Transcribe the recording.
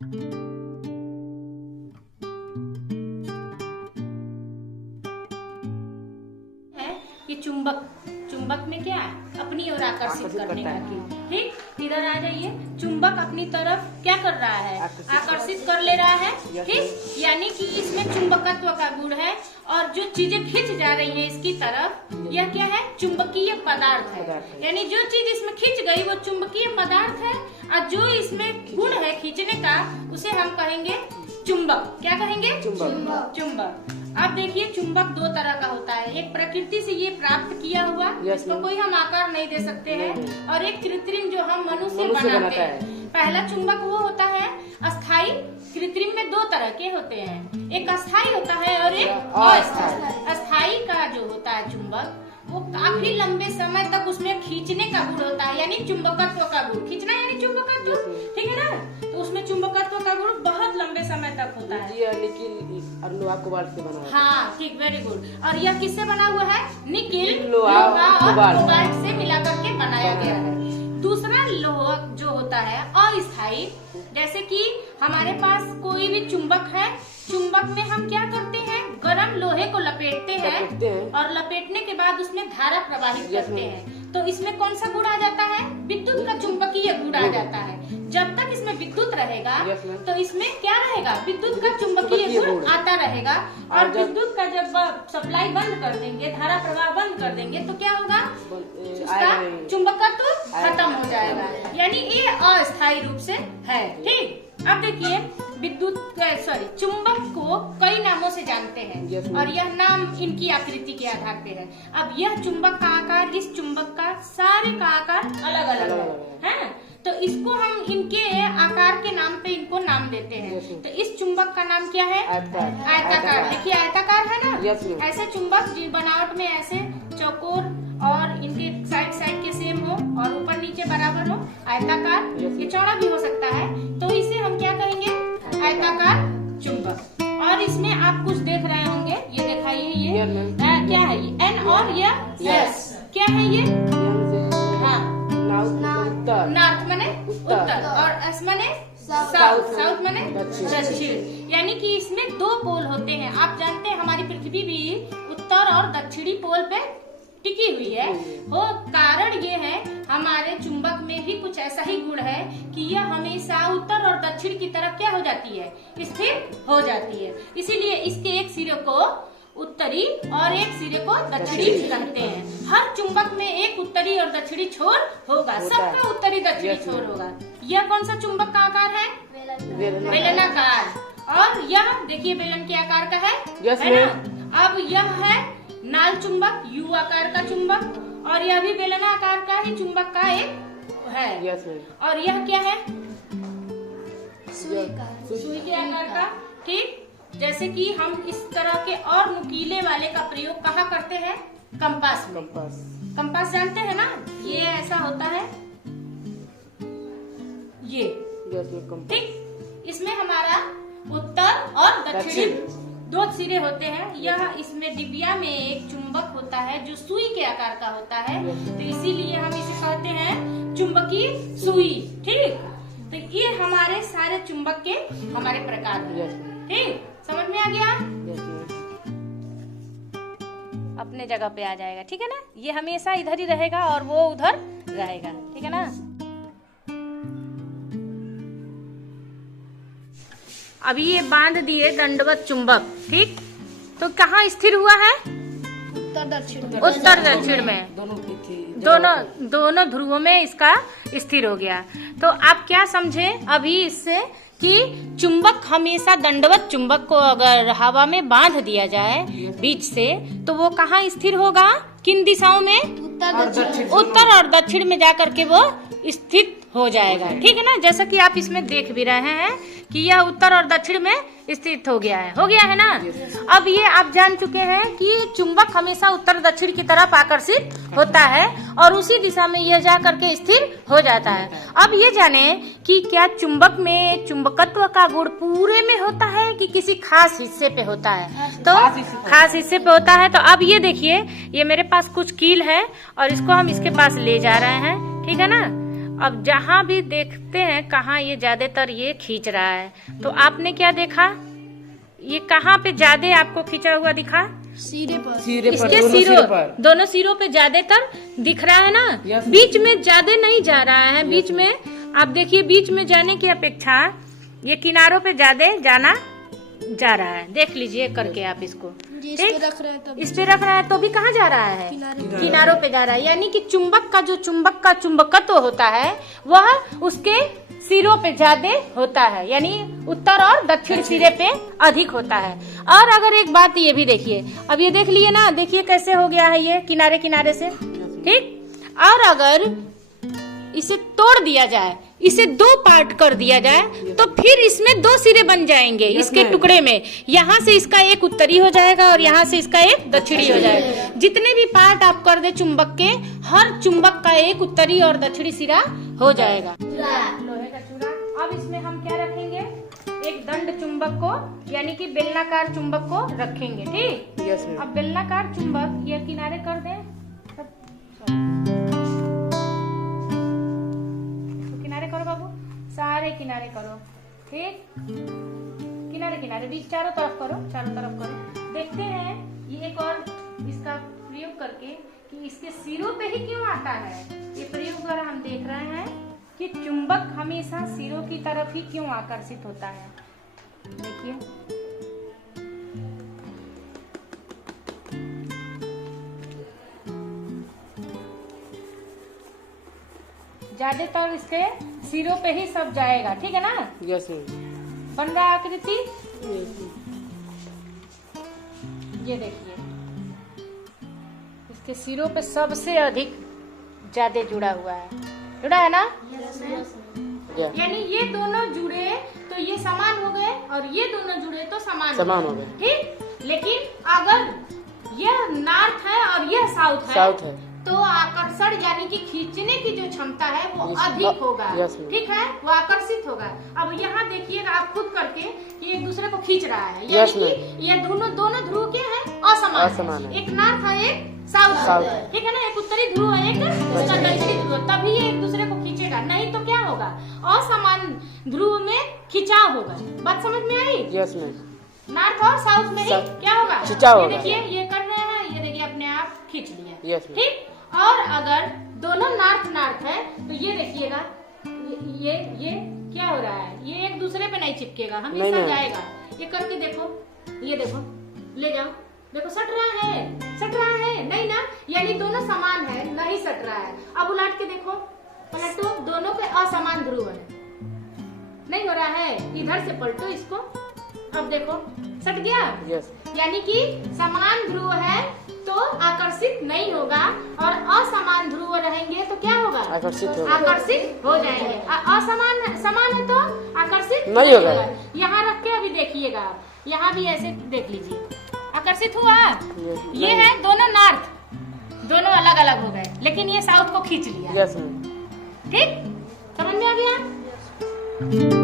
कि चुंबक में क्या है, अपनी ओर आकर्षित करने का की। ठीक, इधर आ जाइए। चुंबक अपनी तरफ क्या कर रहा है, आकर्षित कर ले रहा है। ठीक, यानी कि इसमें चुंबकत्व का गुण है और जो चीजें खींच जा रही हैं इसकी तरफ, यह क्या है, चुंबकीय पदार्थ है। यानी जो चीज इसमें खींच गई वो चुंबकीय पदार्थ है और जो इसमें गुण है खींचने का उसे हम कहेंगे चुंबक। क्या कहेंगे, चुंबक। अब देखिए चुंबक दो तरह का होता है, एक प्रकृति से ये प्राप्त किया हुआ जिसको कोई हम आकार नहीं दे सकते हैं, और एक कृत्रिम जो हम मनुष्य बनाते हैं। पहला चुंबक वो होता है अस्थाई। कृत्रिम में दो तरह के होते हैं, एक अस्थाई होता है और एक अस्थाई। अस्थाई का जो होता है चुंबक वो काफी लंबे समय तक उसमें खींचने का गुण होता है, यानी चुंबकत्व का गुण। खींचना यानी चुंबकत्व, ठीक है ना। तो उसमें चुंबकत्व का गुण बहुत लंबे समय तक होता है। लोहा कोबाल्ट से बना है। हाँ ठीक, वेरी गुड। और यह किससे बना हुआ है, निकिल, लोहा और कोबाल्ट से मिलाकर के बनाया गया है। दूसरा लोहा जो होता है अस्थाई, जैसे कि हमारे पास कोई भी चुंबक है, चुंबक में हम क्या करते हैं, गरम लोहे को लपेटते हैं और लपेटने के बाद उसमें धारा प्रवाहित करते हैं। तो इसमें कौन सा गुण आ जाता है, विद्युत का चुंबकीय गुण आ जाता है। जब तक इसमें विद्युत रहेगा तो इसमें क्या रहेगा, विद्युत का चुंबकीय गुण आता रहेगा। और विद्युत का जब सप्लाई बंद कर देंगे, धारा प्रवाह बंद कर देंगे, तो क्या होगा, उसका चुंबकत्व खत्म हो जाएगा। यानी ये अस्थायी रूप से है। ठीक, अब देखिए चुंबक को कई नामों से जानते हैं और यह नाम इनकी आकृति के आधार पे है। अब यह चुंबक का आकार, इस चुंबक का सारे का आकार अलग अलग है, तो इसको हम इनके आकार के नाम पे इनको नाम देते हैं। तो इस चुंबक का नाम क्या है, आयताकार। देखिए आयताकार है ना, ऐसे चुंबक जिस बनावट में ऐसे चौकोर और इनके साइड के सेम हो और ऊपर नीचे बराबर हो, आयताकार। ये चौड़ा भी हो सकता है, तो इसे हम क्या कहेंगे, आयताकार चुंबक। और इसमें आप कुछ देख रहे होंगे, ये दिखाइए, ये क्या है, ये एन और ये एस क्या है, ये नॉर्थ माने उत्तर और एस माने साउथ माने दक्षिण। यानी कि इसमें दो पोल होते हैं। आप जानते हैं हमारी पृथ्वी भी उत्तर और दक्षिणी पोल पे टिकी हुई है। वो कारण ये है, हमारे चुंबक में भी कुछ ऐसा ही गुण है कि यह हमेशा उत्तर और दक्षिण की तरफ क्या हो जाती है, स्थिर हो जाती है। इसीलिए इसके एक सिरे को उत्तरी और एक सिरे को दक्षिणी कहते हैं। हर चुंबक में एक उत्तरी और दक्षिणी छोर होगा, सबका उत्तरी दक्षिणी छोर होगा। यह कौन सा चुंबक का आकार है, बेलनाकार। और यह देखिए बेलन के आकार का है ना। अब यह है नाल चुंबक, यू आकार का चुंबक, और यह भी बेलना आकार का ही चुंबक का एक है। और यह क्या है, सुई के आकार का। ठीक, जैसे कि हम इस तरह के और नुकीले वाले का प्रयोग कहाँ करते हैं, कंपास में। कंपास जानते हैं ना, ये ऐसा होता है, ये ठीक। इसमें हमारा उत्तर और दक्षिण दो सिरे होते हैं। यह इसमें डिबिया में एक चुंबक होता है जो सुई के आकार का होता है, तो इसीलिए हम इसे कहते हैं चुंबकीय सुई। ठीक, तो ये हमारे सारे चुंबक के हमारे प्रकार हैं। ठीक, समझ में आ गया, अपने जगह पे आ जाएगा। ठीक है ना, ये हमेशा इधर ही रहेगा और वो उधर रहेगा। ठीक है ना। अभी ये बांध दिए दंडवत चुंबक। ठीक, तो कहाँ स्थिर हुआ है, उत्तर दक्षिण में, दोनों ध्रुवों में इसका स्थिर हो गया। तो आप क्या समझे अभी इससे कि चुंबक हमेशा दंडवत चुंबक को अगर हवा में बांध दिया जाए बीच से, तो वो कहाँ स्थिर होगा, किन दिशाओं में, उत्तर और दक्षिण में जाकर के वो स्थित हो जाएगा। ठीक है ना, जैसा कि आप इसमें देख भी रहे हैं कि यह उत्तर और दक्षिण में स्थित हो गया है ना। अब ये आप जान चुके हैं कि चुंबक हमेशा उत्तर दक्षिण की तरफ आकर्षित होता है और उसी दिशा में यह जा करके स्थिर हो जाता है। अब ये जाने कि क्या चुंबक में चुंबकत्व का गुण पूरे में होता है कि किसी खास हिस्से पे होता है, तो खास हिस्से पे होता है। तो अब ये देखिए, ये मेरे पास कुछ कील है और इसको हम इसके पास ले जा रहे हैं। ठीक है ना, अब जहाँ भी देखते हैं कहाँ ये ज्यादातर ये खींच रहा है, तो आपने क्या देखा, ये कहाँ पे ज्यादा आपको खींचा हुआ दिखा? सिरे पर इसके दोनों सिरों पे ज्यादातर दिख रहा है ना, बीच में ज्यादा नहीं जा रहा है। बीच में आप देखिए, बीच में जाने की अपेक्षा ये किनारों पे ज्यादा जाना जा रहा है। देख लीजिए करके आप इसको, इस पे रख रहे हैं तब इस पे रख रहा है तो भी कहाँ जा रहा है? किनारों पे जा रहा है। यानी कि चुंबक का जो चुंबक का चुंबकत्व होता है वह उसके सिरों पे ज्यादा होता है, यानी उत्तर और दक्षिण सिरे पे अधिक होता है। और अगर एक बात ये भी देखिए, अब ये देख लिए ना, देखिए कैसे हो गया है ये किनारे किनारे से, ठीक। और अगर इसे तोड़ दिया जाए, इसे दो पार्ट कर दिया जाए, तो फिर इसमें दो सिरे बन जाएंगे इसके टुकड़े में। यहाँ से इसका एक उत्तरी हो जाएगा और यहाँ से इसका एक दक्षिणी हो जाएगा। जितने भी पार्ट आप कर दे चुंबक के, हर चुंबक का एक उत्तरी और दक्षिणी सिरा हो जाएगा। लोहे का चूड़ा। अब इसमें हम क्या रखेंगे, एक दंड चुंबक को, यानी कि बेलनाकार चुंबक को रखेंगे, ठीक। अब बेलनाकार चुंबक ये किनारे कर दें, करो बाबू, सारे किनारे करो, ठीक। किनारे किनारे बीच चारों तरफ करो, चारों तरफ करो। देखते हैं ये एक और इसका प्रयोग करके कि इसके सिरों पे ही क्यों आता है। ये प्रयोग कर हम देख रहे हैं कि चुंबक हमेशा सिरों की तरफ ही क्यों आकर्षित होता है। देखिए ज्यादातर इसके सिरों पे ही सब जाएगा, ठीक है ना? यस। बन रहा आकृति, ये देखिए इसके सिरों पे सबसे अधिक ज्यादा जुड़ा हुआ है, जुड़ा है ना? यानी ये दोनों जुड़े तो ये समान हो गए और ये दोनों जुड़े तो समान हो गए, ठीक। लेकिन अगर यह नॉर्थ है और यह साउथ है तो आकर्षण यानी कि खींचने की जो क्षमता है वो अधिक होगा, ठीक है, वो आकर्षित होगा। अब यहाँ देखिएगा आप खुद करके कि एक दूसरे को खींच रहा है, यानी कि ये दोनों ध्रुव के हैं असमान है। एक नॉर्थ है, एक साउथ है, ठीक है ना? एक उत्तरी ध्रुव है, एक दक्षिणी ध्रुव, तभी ये एक दूसरे को खींचेगा, नहीं तो क्या होगा, असमान ध्रुव में खिंचाव होगा। बात समझ में आई? Yes ma'am. नॉर्थ और साउथ में ही क्या होगा, खिंचाव होगा। ये देखिए ये कर रहे हैं, ये देखिए अपने आप खींच लिया, यस, ठीक। और अगर दोनों नॉर्थ है तो ये देखिएगा ये क्या हो रहा है, ये एक दूसरे पे नहीं चिपकेगा, हमेशा जाएगा। ये करके देखो, ये देखो, ले जाओ, देखो सट रहा है नहीं ना, यानी दोनों समान है, नहीं सट रहा है। अब उलट के देखो, पलटो, दोनों पे असमान ध्रुव है, नहीं हो रहा है। इधर से पलटो इसको, अब देखो सट गया। यस। यानी कि समान ध्रुव है तो आकर्षित नहीं होगा और असमान ध्रुव रहेंगे तो क्या होगा, आकर्षित हो जाएंगे। समान है तो आकर्षित नहीं होगा। यहाँ रख के अभी देखिएगा, यहाँ भी ऐसे देख लीजिए, आकर्षित हुआ। ये है दोनों नॉर्थ, दोनों अलग अलग हो गए, लेकिन ये साउथ को खींच लिया, ठीक। समझ में आ गया?